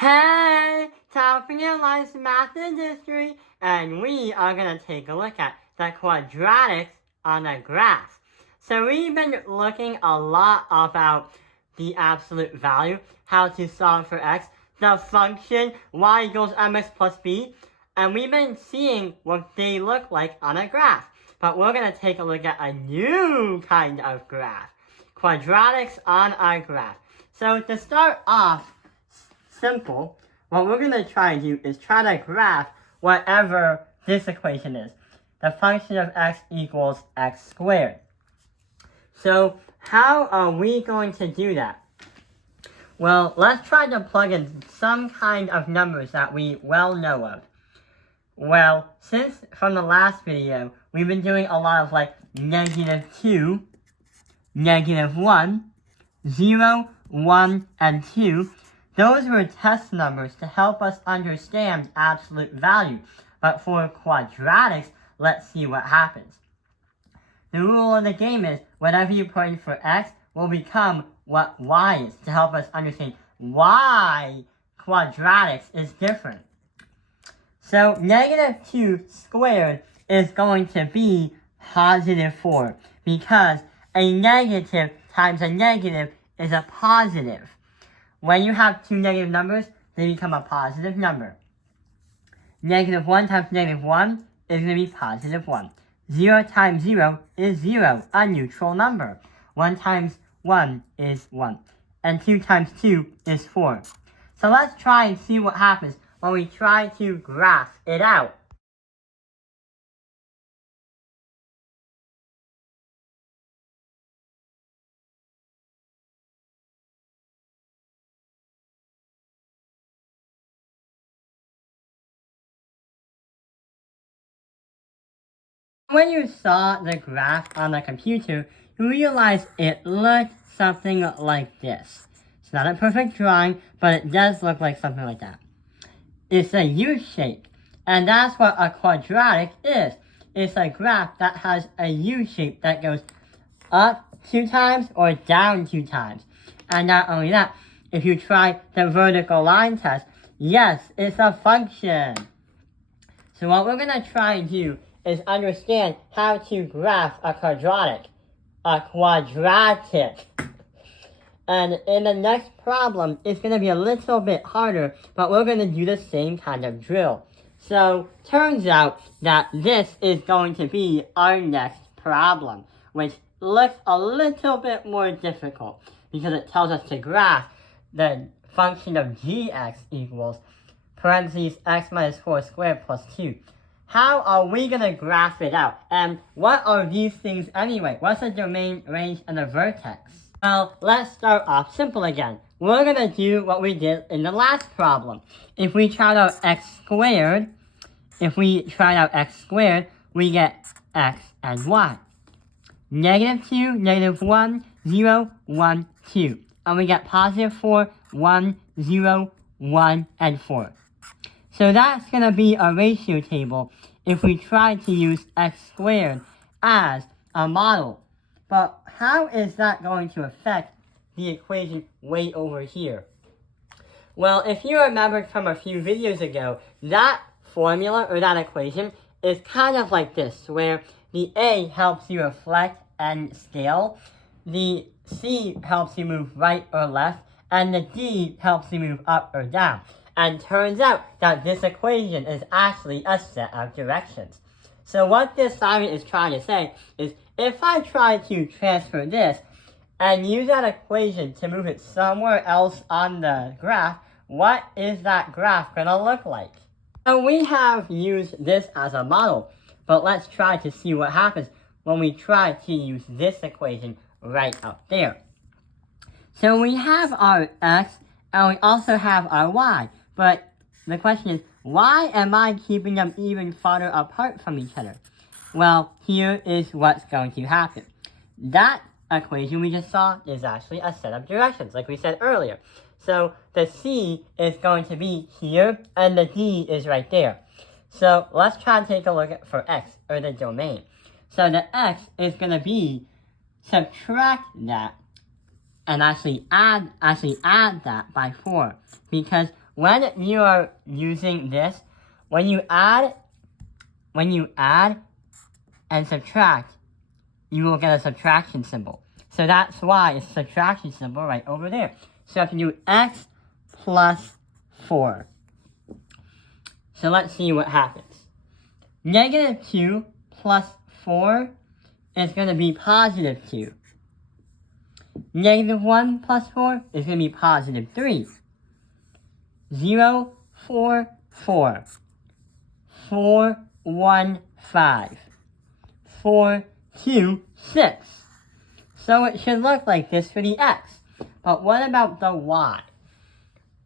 Hey, time for your life's math and history, and we are going to take a look at the quadratics on a graph. So we've been looking a lot about the absolute value, how to solve for x, the function y equals mx plus b, and we've been seeing what they look like on a graph. But we're going to take a look at a new kind of graph, quadratics on a graph. So to start off, simple, what we're going to try and do is try to graph whatever this equation is. The function of x equals x squared. So how are we going to do that? Well, let's try to plug in some kind of numbers that we well know of. Well, since from the last video, we've been doing a lot of like -2, -1, 0, 1, and 2. Those were test numbers to help us understand absolute value. But for quadratics, let's see what happens. The rule of the game is whatever you put in for x will become what y is to help us understand why quadratics is different. So -2 squared is going to be +4 because a negative times a negative is a positive. When you have two negative numbers, they become a positive number. -1 times -1 is going to be +1. 0 times 0 is 0, a neutral number. 1 times 1 is 1. And 2 times 2 is 4. So let's try and see what happens when we try to graph it out. When you saw the graph on the computer, you realized it looked something like this. It's not a perfect drawing, but it does look like something like that. It's a U shape, and that's what a quadratic is. It's a graph that has a U shape that goes up 2 times or down 2 times. And not only that, if you try the vertical line test, yes, it's a function. So what we're going to try and do is understand how to graph a quadratic. And in the next problem, it's going to be a little bit harder, but we're going to do the same kind of drill. So, turns out that this is going to be our next problem, which looks a little bit more difficult, because it tells us to graph the function of gx equals parentheses x minus 4 squared plus 2. How are we going to graph it out? And what are these things anyway? What's the domain, range, and the vertex? Well, let's start off simple again. We're going to do what we did in the last problem. If we tried out x squared, we get x and y. -2, -1, 0, 1, 2. And we get +4, 1, 0, 1, and 4. So that's going to be a ratio table if we try to use x squared as a model. But how is that going to affect the equation way over here? Well, if you remember from a few videos ago, that formula or that equation is kind of like this, where the A helps you reflect and scale, the C helps you move right or left, and the D helps you move up or down. And turns out that this equation is actually a set of directions. So what this assignment is trying to say is, if I try to transfer this and use that equation to move it somewhere else on the graph, what is that graph going to look like? So we have used this as a model, but let's try to see what happens when we try to use this equation right up there. So we have our x, and we also have our y. But the question is, why am I keeping them even farther apart from each other? Well, here is what's going to happen. That equation we just saw is actually a set of directions, like we said earlier. So the C is going to be here, and the D is right there. So let's try and take a look at for x, or the domain. So the x is going to be, subtract that, and actually add that by 4. Because when you are using this, when you add and subtract, you will get a subtraction symbol. So that's why it's a subtraction symbol right over there. So if you do x plus 4. So let's see what happens. Negative 2 plus 4 is going to be positive 2. Negative 1 plus 4 is going to be positive 3. 0, 4, 4. 4, 1, 5. 4, 2, 6. So it should look like this for the x. But what about the y?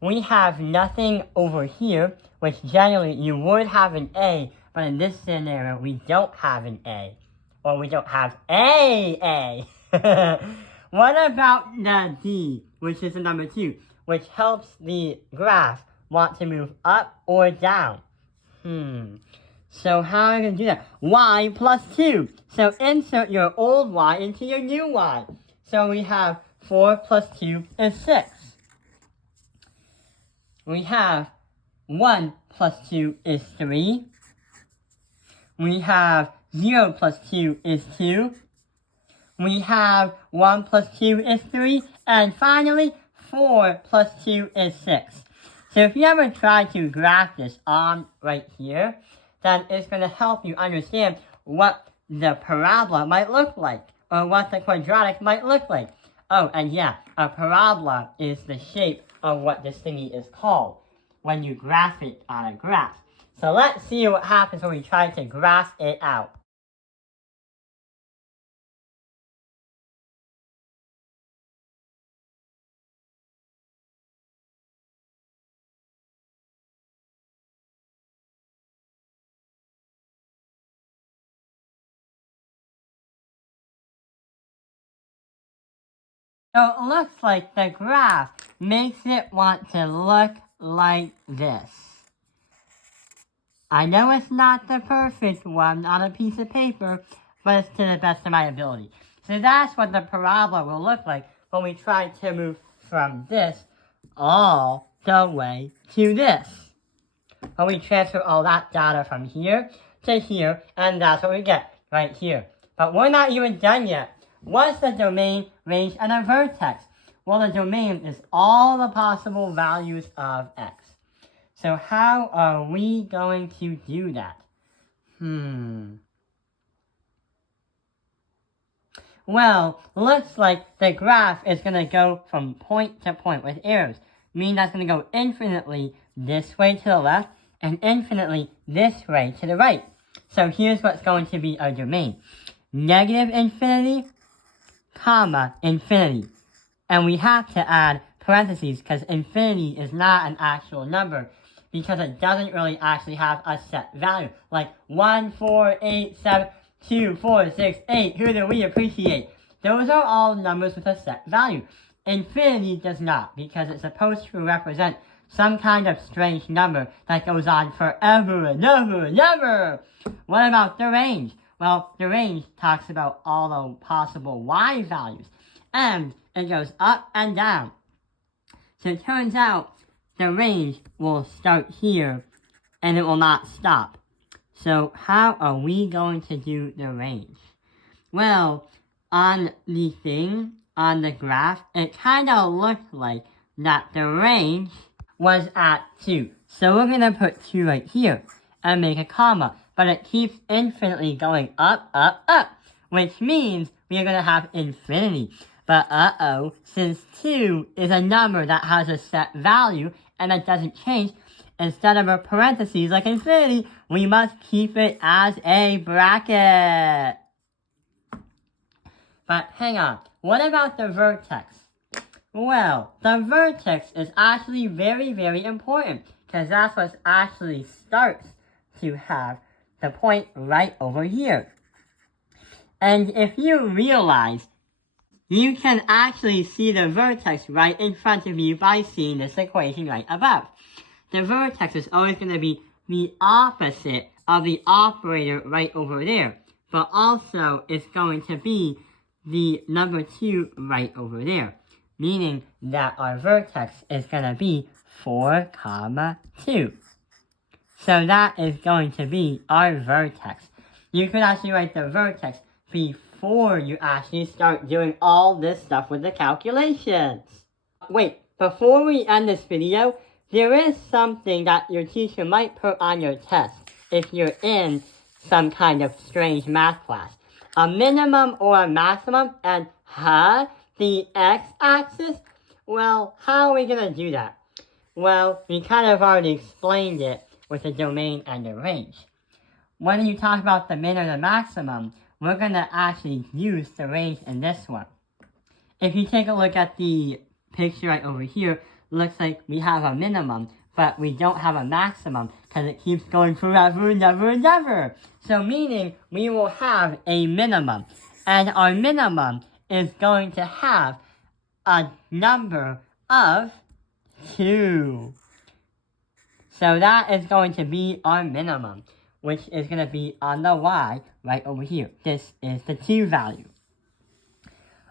We have nothing over here, which generally you would have an a, but in this scenario we don't have an a. Or we don't have a. What about the d, which is the number 2, which helps the graph want to move up or down? So how are we going to do that? Y plus 2. So insert your old y into your new y. So we have 4 plus 2 is 6. We have 1 plus 2 is 3. We have 0 plus 2 is 2. We have 1 plus 2 is 3. And finally, 4 plus 2 is 6. So if you ever try to graph this on right here, then it's going to help you understand what the parabola might look like, or what the quadratic might look like. Oh, and yeah, a parabola is the shape of what this thingy is called when you graph it on a graph. So let's see what happens when we try to graph it out. So it looks like the graph makes it want to look like this. I know it's not the perfect one on a piece of paper, but it's to the best of my ability. So that's what the parabola will look like when we try to move from this all the way to this. When we transfer all that data from here to here, and that's what we get right here. But we're not even done yet. What's the domain, range, and a vertex? Well, the domain is all the possible values of x. So how are we going to do that? Well, looks like the graph is going to go from point to point with arrows. Meaning that's going to go infinitely this way to the left and infinitely this way to the right. So here's what's going to be our domain. Negative infinity, comma, infinity. And we have to add parentheses because infinity is not an actual number because it doesn't really actually have a set value. Like 1, 4, 8, 7, 2, 4, 6, 8. Who do we appreciate? Those are all numbers with a set value. Infinity does not because it's supposed to represent some kind of strange number that goes on forever and ever and ever. What about the range? Well, the range talks about all the possible y values, and it goes up and down. So it turns out the range will start here, and it will not stop. So how are we going to do the range? Well, on the thing, on the graph, it kind of looked like that the range was at 2. So we're going to put 2 right here and make a comma. But it keeps infinitely going up, up, up, which means we are going to have infinity. But since 2 is a number that has a set value and it doesn't change, instead of a parentheses like infinity, we must keep it as a bracket. But hang on, what about the vertex? Well, the vertex is actually very, very important because that's what actually starts to have the point right over here. And if you realize, you can actually see the vertex right in front of you by seeing this equation right above. The vertex is always going to be the opposite of the operator right over there, but also it's going to be the number 2 right over there, meaning that our vertex is going to be 4, 2. So that is going to be our vertex. You could actually write the vertex before you actually start doing all this stuff with the calculations. Wait, before we end this video, there is something that your teacher might put on your test if you're in some kind of strange math class. A minimum or a maximum, and the x-axis? Well, how are we going to do that? Well, we kind of already explained it with the domain and the range. When you talk about the min or the maximum, we're going to actually use the range in this one. If you take a look at the picture right over here, looks like we have a minimum, but we don't have a maximum because it keeps going forever and ever and ever. So meaning we will have a minimum, and our minimum is going to have a number of 2. So that is going to be our minimum, which is going to be on the y right over here. This is the 2 value.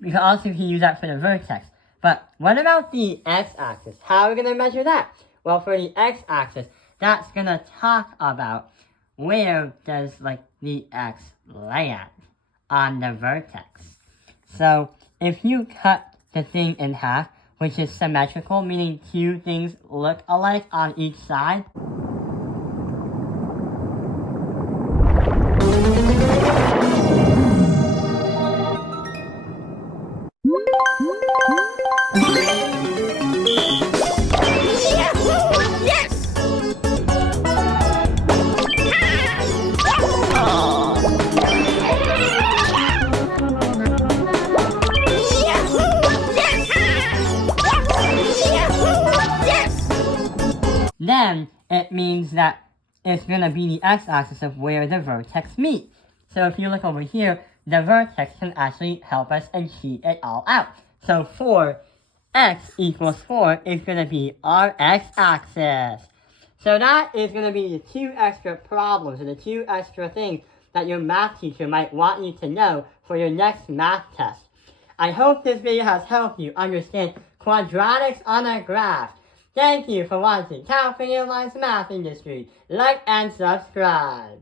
We can also use that for the vertex. But what about the x-axis? How are we going to measure that? Well, for the x-axis, that's going to talk about where does the x lay at on the vertex. So if you cut the thing in half, which is symmetrical, meaning 2 things look alike on each side, then it means that it's going to be the x-axis of where the vertex meet. So if you look over here, the vertex can actually help us and cheat it all out. So 4x equals 4 is going to be our x-axis. So that is going to be the 2 extra problems or the 2 extra things that your math teacher might want you to know for your next math test. I hope this video has helped you understand quadratics on a graph. Thank you for watching California Lines Math Industry. Like and subscribe.